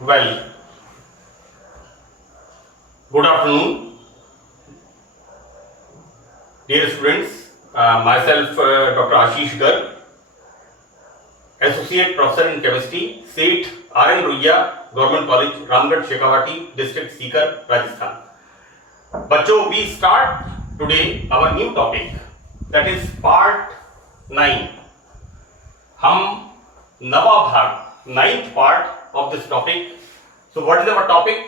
Well, good afternoon, dear students. Myself, Dr. Ashish Garg, Associate Professor in Chemistry, SEET R.N. Ruia, Government College, Ramgarh, Shekhawati, District Sikar, Rajasthan. बच्चों, we start today our new topic, that is part 9. हम नवा भाग 9th part of this topic. So what is our topic?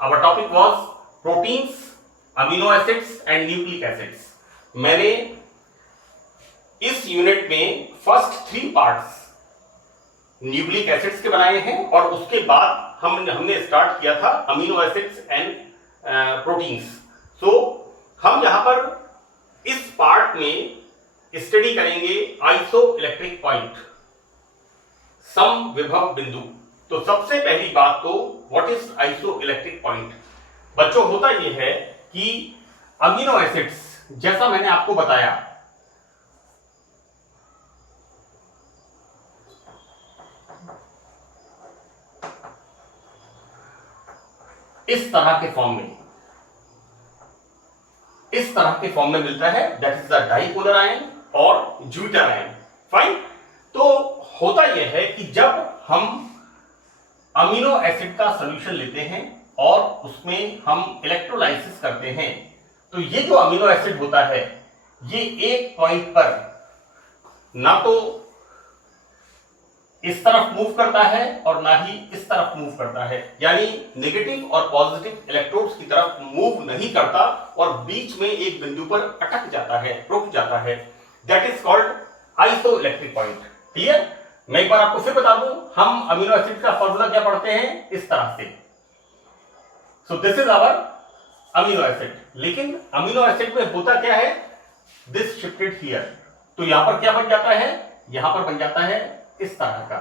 Our topic was proteins, amino acids and nucleic acids. मैंने इस unit में first 3 parts nucleic acids के बनाए हैं और उसके बाद हमने स्टार्ट किया था अमीनो एसिड्स एंड प्रोटीन्स. सो हम यहां पर इस पार्ट में स्टडी करेंगे आइसो इलेक्ट्रिक पॉइंट, सम विभव बिंदु. तो सबसे पहली बात तो what is isoelectric point. बच्चों, होता यह है कि अमीनो एसिड्स, जैसा मैंने आपको बताया, इस तरह के फॉर्म में मिलता है, that is the dipolar ion और ज्यूटर आयन. फाइन. तो होता यह है कि जब हम अमीनो एसिड का सॉल्यूशन लेते हैं और उसमें हम इलेक्ट्रोलाइसिस करते हैं, तो ये जो अमीनो एसिड होता है ये एक पॉइंट पर ना तो इस तरफ मूव करता है और ना ही इस तरफ मूव करता है, यानी नेगेटिव और पॉजिटिव इलेक्ट्रोड्स की तरफ मूव नहीं करता और बीच में एक बिंदु पर अटक जाता है, रुक जाता है. That is called iso electric point. Clear? मैं एक बार आपको फिर बता दूं, हम अमीनो एसिड का फॉर्मूला क्या पढ़ते हैं इस तरह से. So this is our amino acid. लेकिन अमीनो एसिड में होता क्या है, दिस शिफ्टेड हियर. तो यहां पर क्या बन जाता है, यहां पर बन जाता है इस तरह का,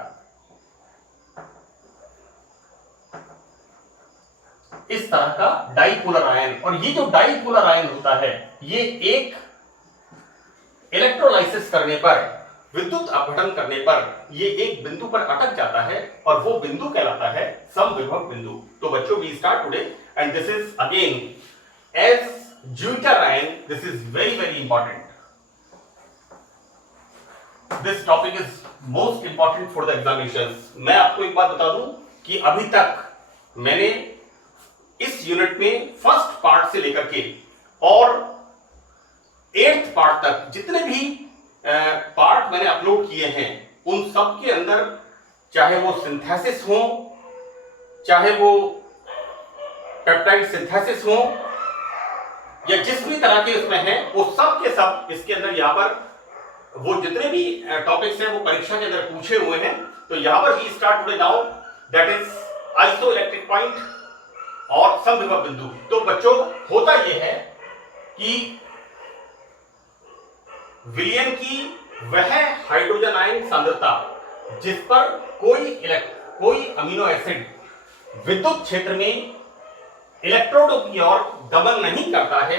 इस तरह का डाइपोलर आयन. और ये जो डाइपोलर आयन होता है ये एक इलेक्ट्रोलाइसिस करने पर, विद्युत अपघटन करने पर ये एक बिंदु पर अटक जाता है और वो बिंदु कहलाता है समविभव बिंदु. तो बच्चों, we start today and this is again as zwitter ion. This is very very important. This topic is most important for the examinations. मैं आपको एक बात बता दूं कि अभी तक मैंने इस यूनिट में फर्स्ट पार्ट से लेकर के और 8th पार्ट तक जितने भी पार्ट मैंने अपलोड किए हैं उन सब के अंदर, चाहे वो सिंथेसिस हो, चाहे वो पेप्टाइड सिंथेसिस हो, या जिस भी तरह के इसमें है, वो सब के सब इसके अंदर यहां पर वो जितने भी टॉपिक्स हैं वो परीक्षा के अंदर पूछे हुए हैं. तो यहां पर we start today now, that is isoelectric point और समविभव बिंदु. तो बच्चों, होता यह है कि विलयन की वह हाइड्रोजन आयन सांद्रता जिस पर कोई अमीनो एसिड विद्युत क्षेत्र में इलेक्ट्रोडों की ओर गमन नहीं करता है,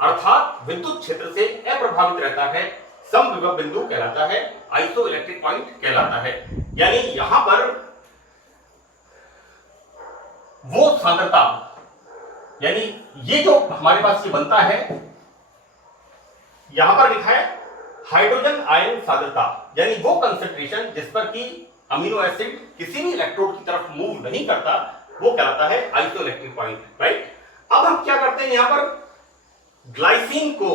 अर्थात विद्युत क्षेत्र से अप्रभावित रहता है, समविभव बिंदु कहलाता है, आइसो इलेक्ट्रिक पॉइंट कहलाता है. यानी यहां पर वो सांद्रता, यानी ये जो हमारे पास ये बनता है, यहां पर लिखा है हाइड्रोजन आयन सांद्रता, यानी वो कंसंट्रेशन जिस पर कि अमीनो एसिड किसी भी इलेक्ट्रोड की तरफ मूव नहीं करता, वो कहलाता है आइसो इलेक्ट्रिक पॉइंट. राइट? अब हम क्या करते हैं, यहां पर ग्लाइसिन को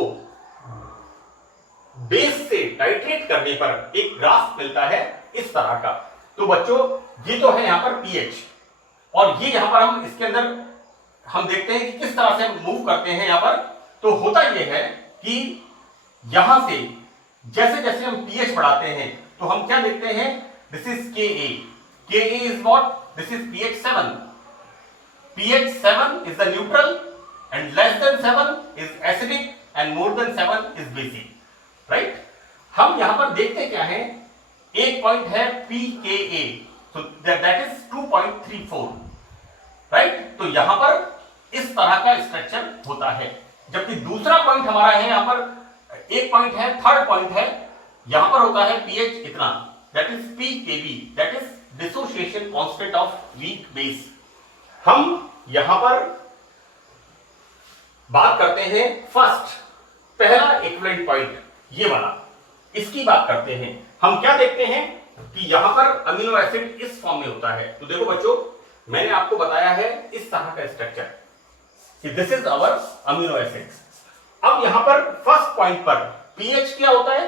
बेस से टाइट्रेट करने पर एक ग्राफ मिलता है इस तरह का. तो बच्चों, ये तो है यहां पर पीएच, और ये यहां पर हम इसके अंदर हम देखते हैं कि किस तरह से मूव करते हैं यहां पर. तो होता यह है कि यहां से जैसे जैसे हम पीएच बढ़ाते हैं तो हम क्या देखते हैं, this is Ka is what, this is pH 7. pH 7 is the neutral and less than 7 is acidic and more than 7 is basic. Right? हम यहां पर देखते क्या है, एक पॉइंट है pKa, so that is 2.34. Right? तो यहां पर इस तरह का स्ट्रक्चर होता है, जबकि दूसरा पॉइंट हमारा है, यहां पर एक पॉइंट है, थर्ड पॉइंट है, यहां पर होता है पीएच इतना, that is pKb, that is dissociation constant of weak base. हम यहां पर बात करते हैं फर्स्ट, पहला इक्विवेलेंट पॉइंट ये वाला, इसकी बात करते हैं। हम क्या देखते हैं कि यहां पर अमीनो एसिड इस फॉर्म में होता है। तो देखो बच्चों, मैंने आपको बताया है इस तरह का स्ट्रक्चर कि this is our amino acids. अब यहां पर फर्स्ट पॉइंट पर पीएच क्या होता है,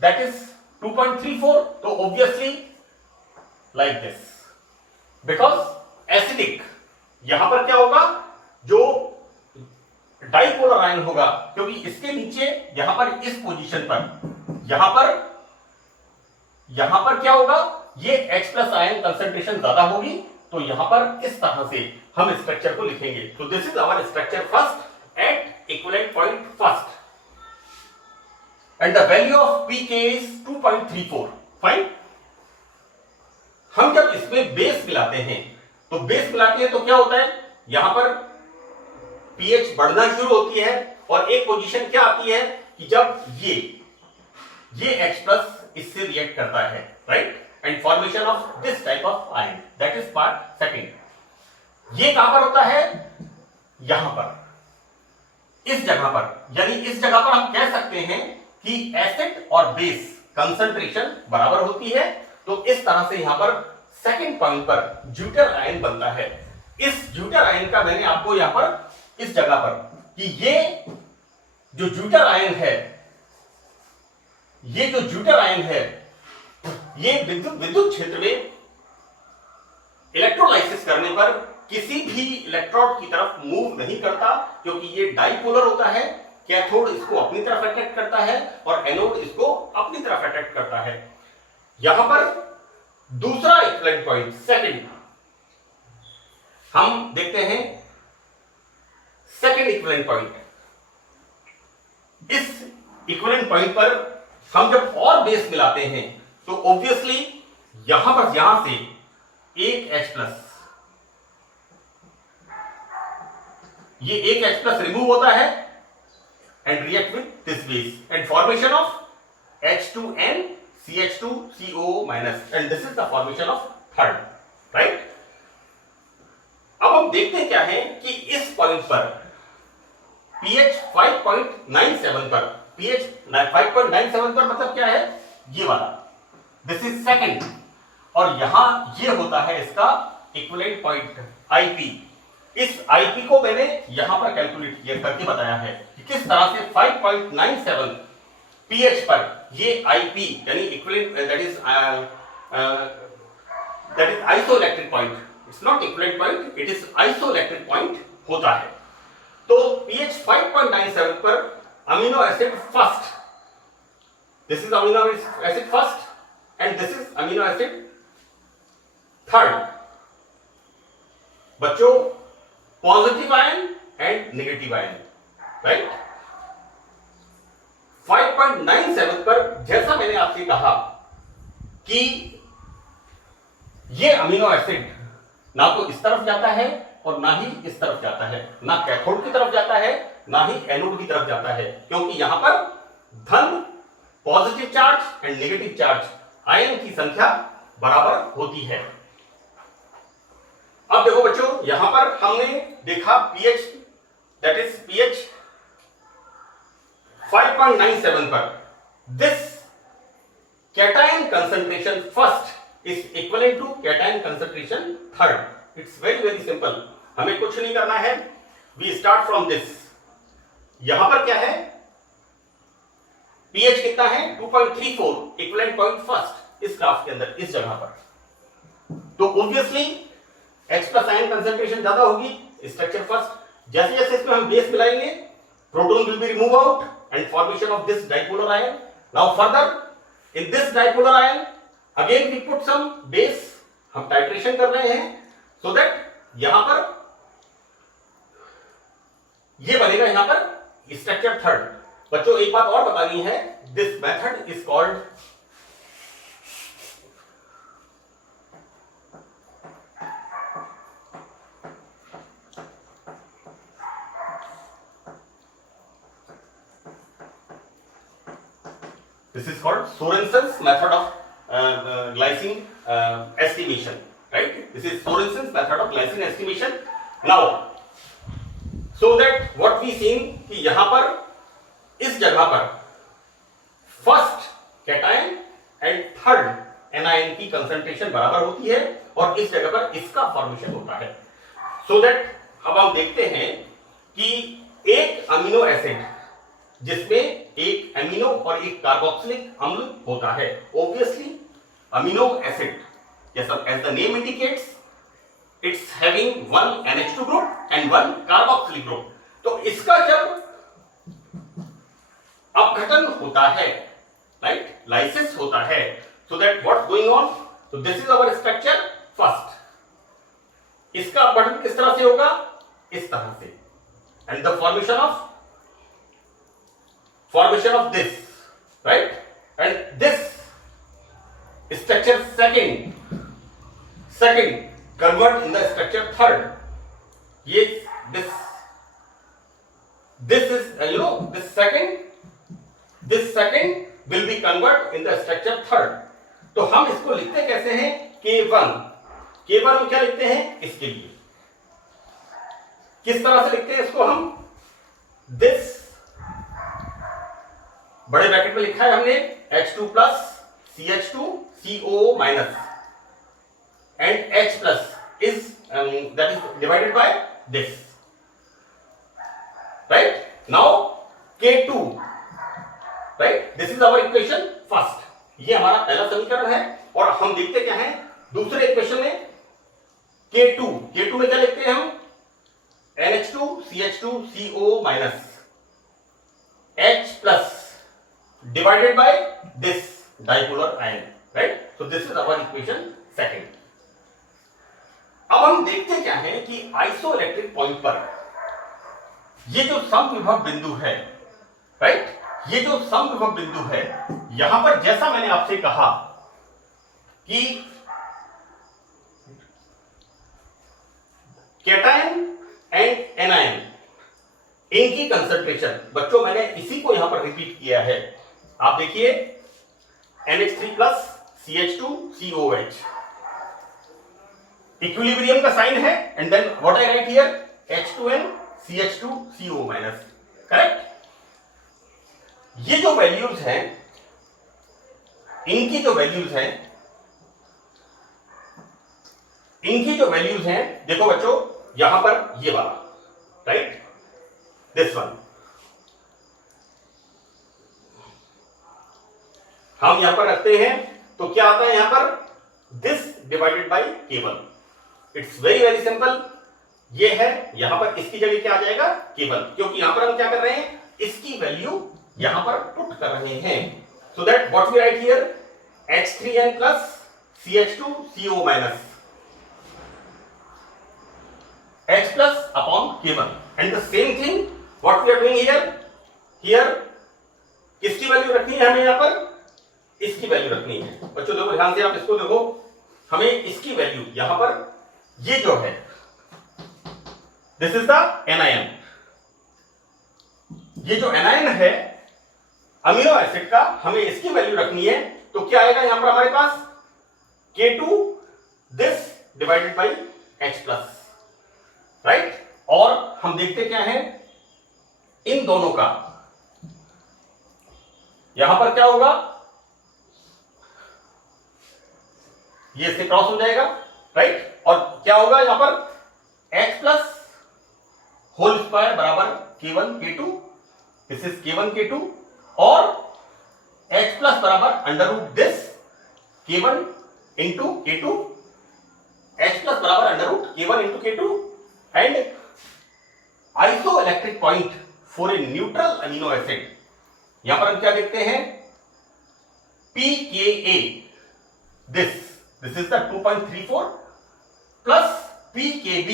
दैट इज 2.34। तो obviously like this, because acidic. यहां पर क्या होगा, जो डाइपोलर आयन होगा, क्योंकि इसके नीचे यहां पर इस पोजीशन पर यहां पर क्या होगा, ये H प्लस आयन कंसेंट्रेशन ज्यादा होगी। तो यहां पर इस तरह से हम स्ट्रक्चर को लिखेंगे। तो this is our structure first at equivalent point first, and the value of pK is 2.34। Fine. हम जब इसमें बेस मिलाते हैं, तो बेस मिलाते हैं तो क्या होता है, यहां पर pH बढ़ना शुरू होती है, और एक पोजीशन क्या आती है कि जब ये H प्लस इससे रिएक्ट करता है, right, and formation of this type of ion, that is part second. ये कहां पर होता है, यहां पर, इस जगह पर। यानी इस जगह पर हम कह सकते हैं कि एसिड और बेस कंसंट्रेशन बराबर होती है। तो इस तरह से यहां पर सेकंड पॉइंट पर ज्यूटर आयन बनता है। इस ज्यूटर आयन का मैंने आपको यहां पर इस जगह पर कि ये जो ज्यूटर आयन है, ये जो ज्यूटर आयन है, ये विद्युत क्षेत्र में इलेक्ट्रोलाइसिस करने पर किसी भी इलेक्ट्रोड की तरफ मूव नहीं करता, क्योंकि ये डाइपोलर होता है। कैथोड इसको अपनी तरफ अट्रैक्ट करता है और एनोड इसको अपनी तरफ अट्रैक्ट करता है। यहां पर दूसरा इक्विवेलेंट पॉइंट सेकंड, हम देखते हैं सेकंड इक्विवेलेंट पॉइंट। इस इक्विवेलेंट पॉइंट पर हम जब और बेस मिलाते हैं, तो ऑब्वियसली यहां से एक H प्लस, ये एक H प्लस रिमूव होता है and react with this base, and formation of H2N CH2CO minus, and this is the formation of third, right. अब हम देखते क्या है कि इस पॉइंट पर pH 5.97 पर, pH 5.97 पर मतलब क्या है, ये वाला, दिस इज सेकंड, और यहां ये होता है इसका इक्विवेलेंट पॉइंट IP। इस IP को मैंने यहां पर कैलकुलेट किया करके बताया है कि किस तरह से 5.97 pH पर ये IP यानी equivalent, that is isoelectric point, it's not equivalent point, it is isoelectric point होता है। तो pH 5.97 पर amino acid first, this is amino acid first and this is amino acid third. बच्चों, positive ion and negative ion, right. 5.97 पर जैसा मैंने आपसे कहा कि ये अमीनो एसिड ना तो इस तरफ जाता है और ना ही इस तरफ जाता है, ना कैथोड की तरफ जाता है ना ही एनोड की तरफ जाता है, क्योंकि यहां पर धन positive charge and negative charge ion की संख्या बराबर होती है। अब देखो बच्चों, यहां पर हमने देखा pH, दैट इज pH 5.97 पर this cation concentration first is equivalent to cation concentration third. It's very simple. हमें कुछ नहीं करना है, we start from this. यहां पर क्या है, pH कितना है 2.34, equivalent point first इस ग्राफ के अंदर, इस जगह पर। तो obviously H plus ion concentration ज्यादा होगी, स्ट्रक्चर फर्स्ट। जैसे जैसे इसमें हम बेस मिलाएंगे, proton will be remove out and formation of this dipolar ion. Now further in this dipolar ion again we put some base, हम टाइट्रेशन कर रहे हैं सो दैट यहां पर ये बनेगा, यहां पर स्ट्रक्चर थर्ड। बच्चों एक बात और बतानी है, this method is called Sorensen's method of glycine estimation, right? This is Sorensen's method of glycine estimation. Now, so that what we seen कि यहाँ पर इस जगह पर first cation and third anion की कंसंट्रेशन बराबर होती है और इस जगह पर इसका फॉर्मेशन होता है. सो दैट अब हम देखते हैं कि एक अमीनो एसिड जिसमें एक एमिनो और एक कार्बोक्सिलिक अम्ल होता है. Obviously amino acid, as the name indicates, it's having one NH2 group and one carboxylic group. तो इसका जब अपघटन होता है, राइट, लाइसिस होता है, so that what's going on? So this is our structure first. इसका अपघटन किस तरह से होगा? इस तरह से. And the formation of this, right? And this structure second convert in the structure third. Yes, this is this second will be convert in the structure third. तो हम इसको लिखते कैसे हैं? K1 में क्या लिखते हैं? इसके लिए किस तरह से लिखते हैं इसको हम? this बड़े ब्रैकेट में लिखा है हमने H2 plus CH2 COO minus and H plus is that is divided by this, right? Now K2, right? This is our equation first. ये हमारा पहला समीकरण है और हम देखते क्या है दूसरे इक्वेशन में K2 में क्या लिखते हैं हम? NH2 CH2 COO minus H plus divided by this dipolar ion, right? So this is our equation second. अब हम देखते क्या है कि आइसोइलेक्ट्रिक पॉइंट पर ये जो समविभव बिंदु है, राइट, ये जो समविभव बिंदु है, यहां पर जैसा मैंने आपसे कहा कि कैटायन एंड एनायन इनकी कंसंट्रेशन, बच्चों मैंने इसी को यहां पर रिपीट किया है. आप देखिए NH3 plus CH2 COH equilibrium का साइन है and then what I write here H2N CH2 CO minus, correct. ये जो वैल्यूज हैं, इनकी जो वैल्यूज हैं, देखो बच्चों यहां पर ये वाला, राइट, दिस वन, हम यहां पर रखते हैं तो क्या आता है यहां पर? This divided by K1. It's very simple. ये है, यहां पर इसकी जगह क्या आ जाएगा? K1, क्योंकि यहां पर हम क्या कर रहे हैं? इसकी वैल्यू यहां पर पुट कर रहे हैं. So that what we write here H3N plus CH2 CO minus H plus upon K1. And the same thing what we are doing here किसकी वैल्यू रखनी है हमें? यहां पर इसकी वैल्यू रखनी है. बच्चों देखो ध्यान से, आप इसको देखो, हमें इसकी वैल्यू यहां पर ये जो है दिस इज द एनायन. ये जो एनायन है अमीनो एसिड का, हमें इसकी वैल्यू रखनी है. तो क्या आएगा यहां पर हमारे पास? K2 this divided by H plus, right. और हम देखते क्या है इन दोनों का, यहां पर क्या होगा? ये से क्रॉस हो जाएगा, राइट. और क्या होगा यहां पर? H प्लस होल स्क्वायर बराबर K1 K2, this is K1 K2, और H प्लस बराबर under root this K1 into K2, H plus बराबर under root K1 into K2. And isoelectric point for a neutral amino acid, यहां पर हम क्या देखते हैं? pKa, this is the 2.34 plus pKb,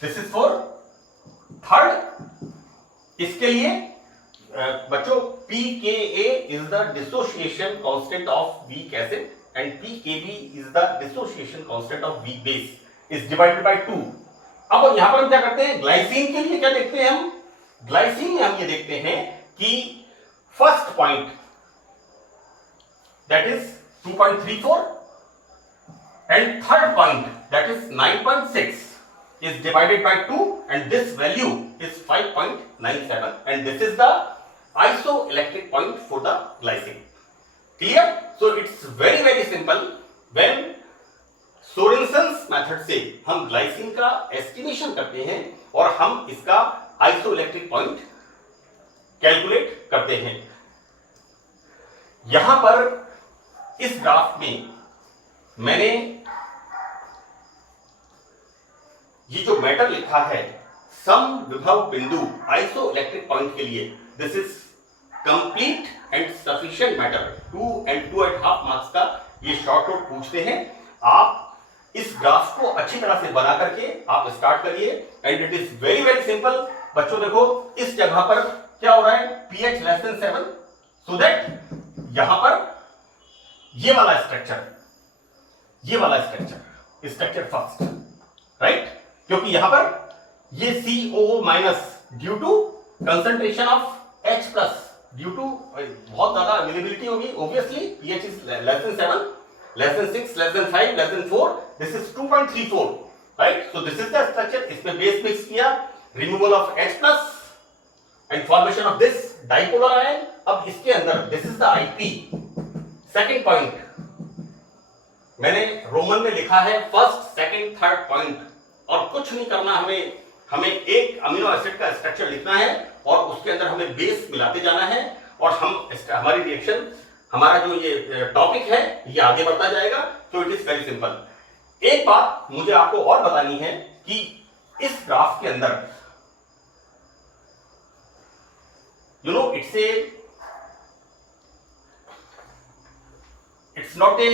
this is for third. इसके लिए बच्चों pKa is the dissociation constant of weak acid and pKb is the dissociation constant of weak base, is divided by 2. अब यहां पर हम क्या करते हैं? ग्लाइसिन के लिए क्या देखते हैं हम? ग्लाइसिन में हम ये देखते हैं कि first point that is 2.34 and third point that is 9.6 is divided by 2 and this value is 5.97 and this is the isoelectric point for the glycine. Clear? So it's very simple. When Sorensen's method से हम glycine का estimation करते हैं और हम इसका isoelectric point calculate करते हैं। यहां पर इस ग्राफ में मैंने ये जो मैटर लिखा है सम विभव बिंदु आइसोइलेक्ट्रिक पॉइंट के लिए, this is complete and sufficient matter. 2 and 2.5 marks का ये शॉर्ट नोट पूछते हैं। आप इस ग्राफ को अच्छी तरह से बना करके आप स्टार्ट करिए and it is very simple. बच्चों देखो इस जगह पर क्या हो रहा है, pH less than 7, so that यहां पर ये वाला स्ट्रक्चर फर्स्ट, राइट, क्योंकि यहां पर ये COO minus due to concentration of H plus, due to बहुत ज्यादा अवेलेबिलिटी होगी, obviously pH is less than 7, less than 6, less than 5, less than 4, this is 2.34, right? So this is the structure. इसमें base mix किया, removal of H plus and formation of this dipolar ion. अब इसके अंदर this is the IP. Second point मैंने Roman में लिखा है first, second, third point और कुछ नहीं करना, हमें एक अमीनो एसिड का स्ट्रक्चर लिखना है और उसके अंदर हमें बेस मिलाते जाना है और हमारी रिएक्शन, हमारा जो ये टॉपिक है ये आगे बढ़ता जाएगा। तो इट इज वेरी सिंपल। एक बात मुझे आपको और बतानी है कि इस ग्राफ के अंदर इट्स नॉट ए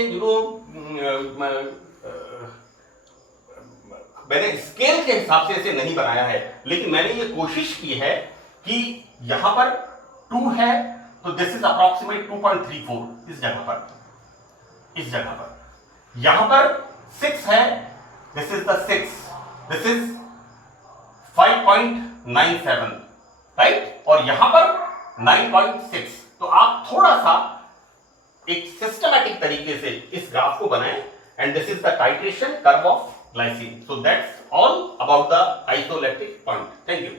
मैंने स्केल के हिसाब से इसे नहीं बनाया है, लेकिन मैंने ये कोशिश की है कि यहां पर 2 है तो दिस इज अप्रोक्सीमेट 2.34 इस जगह पर यहां पर 6 है, this is the 6, this is 5.97, right, और यहां पर 9.6। तो आप थोड़ा सा एक सिस्टमैटिक तरीके से इस ग्राफ को बनाएं and this is the titration curve of glycine. So that's all about the isoelectric point. Thank you.